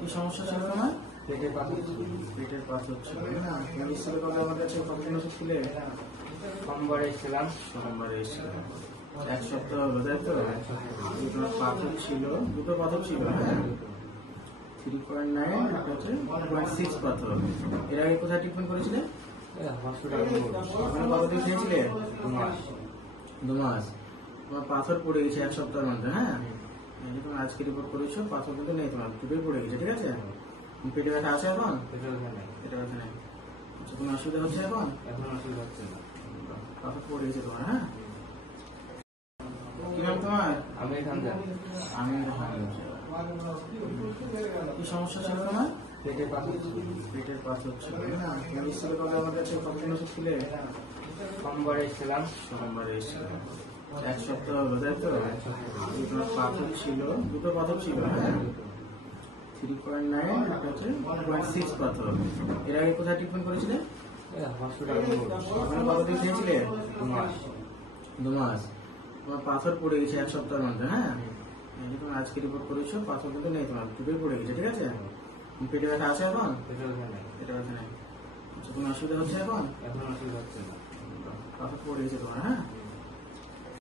কি সমস্যা ছিল তোমার? পেটের পাথর ছিল। পেটের পাথর ছিল না? তুমি এসেছিলে কবে আমার কাছে? কতদিন এসেছিলে? সোমবারে এসেছিলাম। সোমবারে এসেছিলে। এক সপ্তাহ হলো, তাই তো? তোমার পাথর ছিল, দুটো পাথর ছিল, হ্যাঁ? 3.9 একটা হচ্ছে 1.6 পাথর। এর আগে কোথায় ট্রিটমেন্ট করেছিলে? হসপিটালে ওখানে কতদিন খেয়েছিলে? 2 মাস। 2 মাস। তোমার পাথর পড়ে গেছে এক সপ্তাহের মধ্যে, হ্যাঁ? এই যে তুমি আজকে রিপোর্ট করেছো, পাথর কিন্তু নেই তোমার, দুটোই পড়ে গেছে, ঠিক আছে? পেটে ব্যথা আছে এখন? পেটের ব্যথা নেই। পেটে ব্যথা নেই। আচ্ছা, কোনো অসুবিধা হচ্ছে এখন? এখন অসুবিধা হচ্ছে না। পাথর পড়ে গেছে তোমার, হ্যাঁ? কি নাম তোমার? আমি এখান থেকে আমি কি সমস্যা ছিল তোমার? পেটের পাথর ছিল। পেটের পাথর ছিল না? তুমি এসেছিলে কবে আমার কাছে? কতদিন এসেছিলে? সোমবারে এসেছিলাম। সোমবারে এসেছিলে। এক সপ্তাহ হলো, তাই তো? তোমার পাথর ছিল, দুটো পাথর ছিল, হ্যাঁ? 3.9 একটা হচ্ছে 1.6 পাথর। এর আগে কোথায় ট্রিটমেন্ট করেছিলে? হসপিটালে ওখানে কতদিন খেয়েছিলে? 2 মাস। 2 মাস। তোমার পাথর পড়ে গেছে এক সপ্তাহের মধ্যে, হ্যাঁ? এই যে তুমি আজকে রিপোর্ট করেছো, পাথর কিন্তু নেই তোমার, দুটোই পড়ে গেছে, ঠিক আছে? পেটে ব্যথা আছে এখন? পেটের ব্যথা নেই। পেটে ব্যথা নেই। আচ্ছা, কোনো অসুবিধা হচ্ছে এখন? এখন অসুবিধা হচ্ছে না। পাথর পড়ে গেছে তোমার, হ্যাঁ?